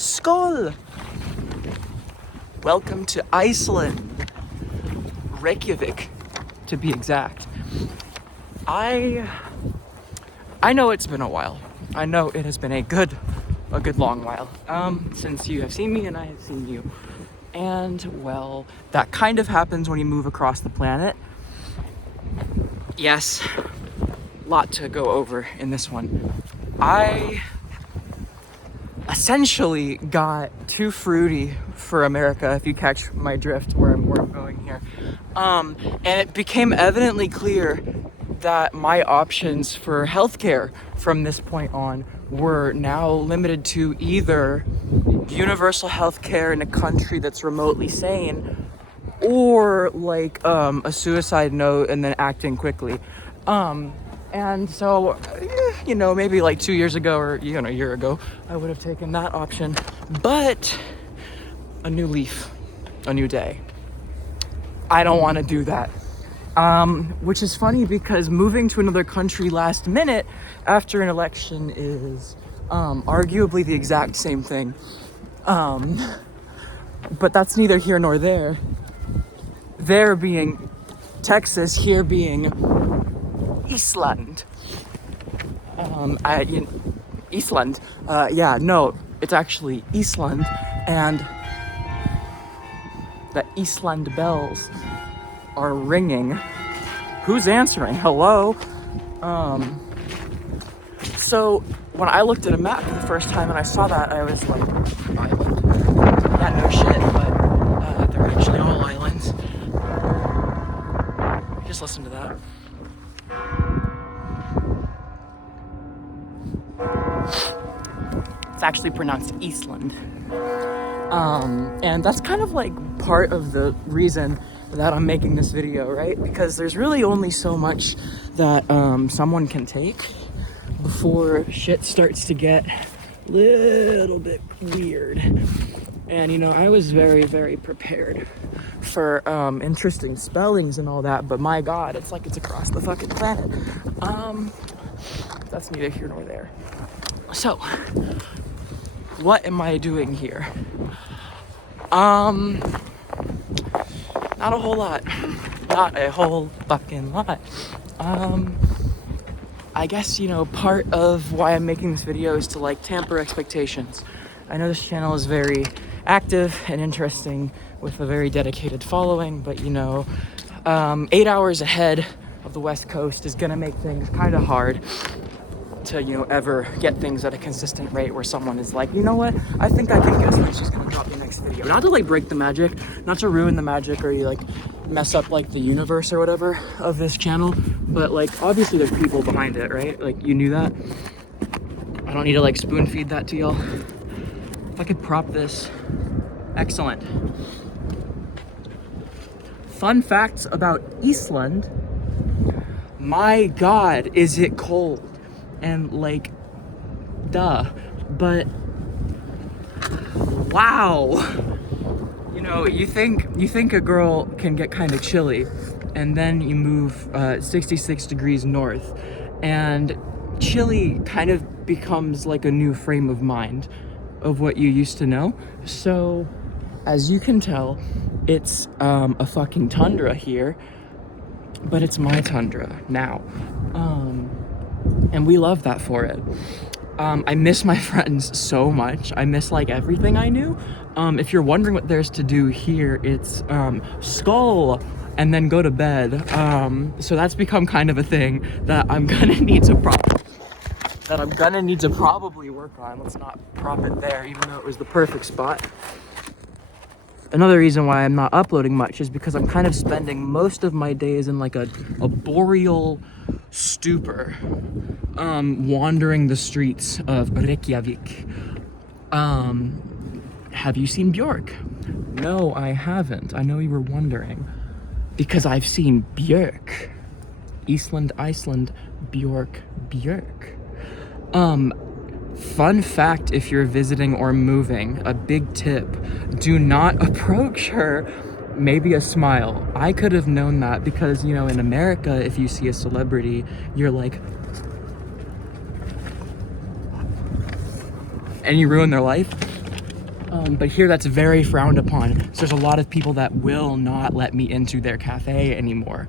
Skál! Welcome to Iceland, Reykjavik, to be exact. I know it's been a while. I know it has been a good long while since you have seen me and I have seen you. And well, that kind of happens when you move across the planet. Yes, lot to go over in this one. I essentially got too fruity for America, if you catch my drift where I'm going here. And it became evidently clear that my options for healthcare from this point on were now limited to either universal healthcare in a country that's remotely sane, or like a suicide note and then acting quickly. And so, you know, maybe like 2 years ago or a year ago, I would have taken that option. But a new leaf, a new day. I don't want to do that. Which is funny because moving to another country last minute after an election is arguably the exact same thing. But that's neither here nor there. There being Texas, here being ICELAND. ICELAND. It's actually ICELAND, and the ICELAND bells are ringing. Who's answering? Hello? So when I looked at a map for the first time and I saw that, I was like, island? Yeah, no shit, but they're actually all islands. Just listen to that. It's actually pronounced Eastland. And that's kind of like part of the reason that I'm making this video, right? Because there's really only so much that someone can take before shit starts to get a little bit weird. And, you know, I was very, very prepared for interesting spellings and all that, but my God, it's like it's across the fucking planet. That's neither here nor there. So, what am I doing here? Not a whole lot. Not a whole fucking lot. I guess, you know, part of why I'm making this video is to like tamper expectations. I know this channel is very active and interesting with a very dedicated following, but you know, 8 hours ahead of the West Coast is gonna make things kind of hard to, you know, ever get things at a consistent rate where someone is like, you know what, I think I can guess when she's gonna drop the next video. Not to like break the magic, not to ruin the magic or you like mess up like the universe or whatever of this channel, but like obviously there's people behind it, right? Like you knew that. I don't need to like spoon feed that to y'all. If I could prop this. Excellent. Fun facts about Iceland. My God, is it cold? And like, duh, but wow. You know, you think a girl can get kind of chilly, and then you move 66 degrees north, and chilly kind of becomes like a new frame of mind of what you used to know. So, as you can tell, it's a fucking tundra here, but it's my tundra now. And we love that for it. I miss my friends so much. I miss like everything I knew. If you're wondering what there's to do here, it's Skál and then go to bed. So that's become kind of a thing that I'm gonna need to probably work on. Let's not prop it there, even though it was the perfect spot. Another reason why I'm not uploading much is because I'm kind of spending most of my days in like a boreal stupor, wandering the streets of Reykjavik. Have you seen Björk? No, I haven't. I know you were wondering. Because I've seen Björk. Iceland, Björk. Fun fact, if you're visiting or moving, a big tip, do not approach her. Maybe a smile. I could have known that because, you know, in America, if you see a celebrity, you're like, and you ruin their life. But here that's very frowned upon. So there's a lot of people that will not let me into their cafe anymore.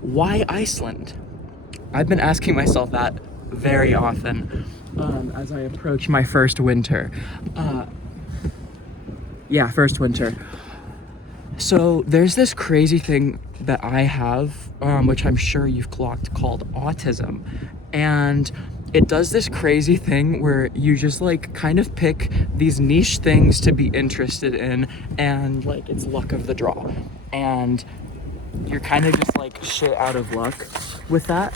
Why Iceland? I've been asking myself that very often as I approach my first winter. First winter. So there's this crazy thing that I have, which I'm sure you've clocked, called autism. And it does this crazy thing where you just like kind of pick these niche things to be interested in, and like it's luck of the draw. And you're kind of just like shit out of luck with that.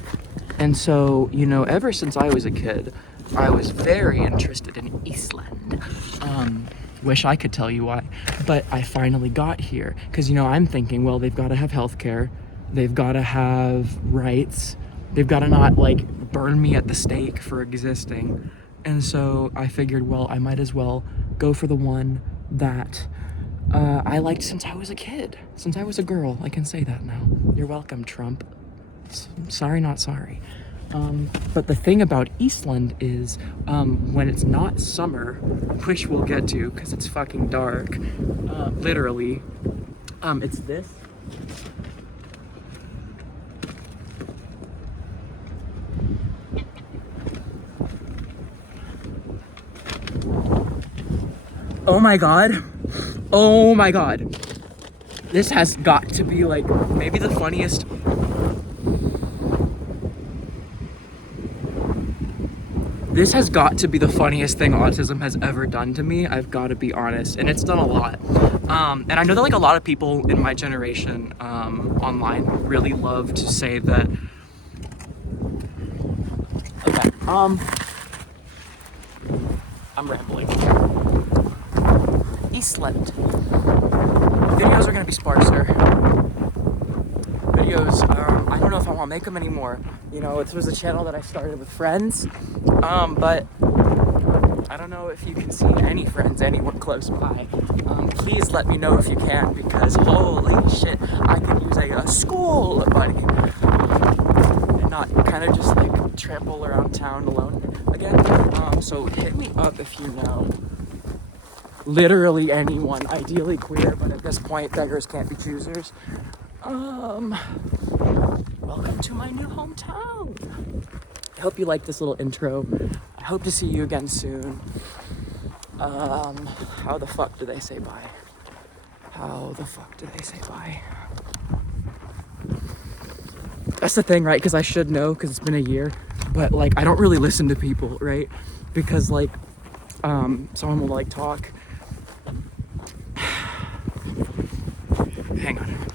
And so, you know, ever since I was a kid, I was very interested in ICELAND. Wish I could tell you why, but I finally got here because, you know, I'm thinking, well, they've got to have healthcare, they've got to have rights, they've got to not like burn me at the stake for existing. And so I figured, well, I might as well go for the one that I liked since I was a kid, since I was a girl. I can say that now. You're welcome, Trump. Sorry, not sorry. But the thing about ICELAND is when it's not summer, which we'll get to because it's fucking dark, literally, it's this. Oh my god. Oh my god. This has got to be like maybe the funniest. This has got to be the funniest thing autism has ever done to me. I've got to be honest, and it's done a lot. And I know that like a lot of people in my generation online really love to say that. Okay. I'm rambling. ICELAND. Videos are gonna be sparser. Videos, I don't know if I want to make them anymore. You know, it was a channel that I started with friends, but I don't know if you can see any friends anywhere close by. Please let me know if you can, because holy shit, I could use a school buddy and not kind of just like trample around town alone again. So hit me up if you know literally anyone, ideally queer, but at this point beggars can't be choosers. Welcome to my new hometown. I hope you like this little intro. I hope to see you again soon. How the fuck do they say bye? How the fuck do they say bye? That's the thing, right? Because I should know, because it's been a year. But like, I don't really listen to people, right? Because like, someone will like talk. Hang on.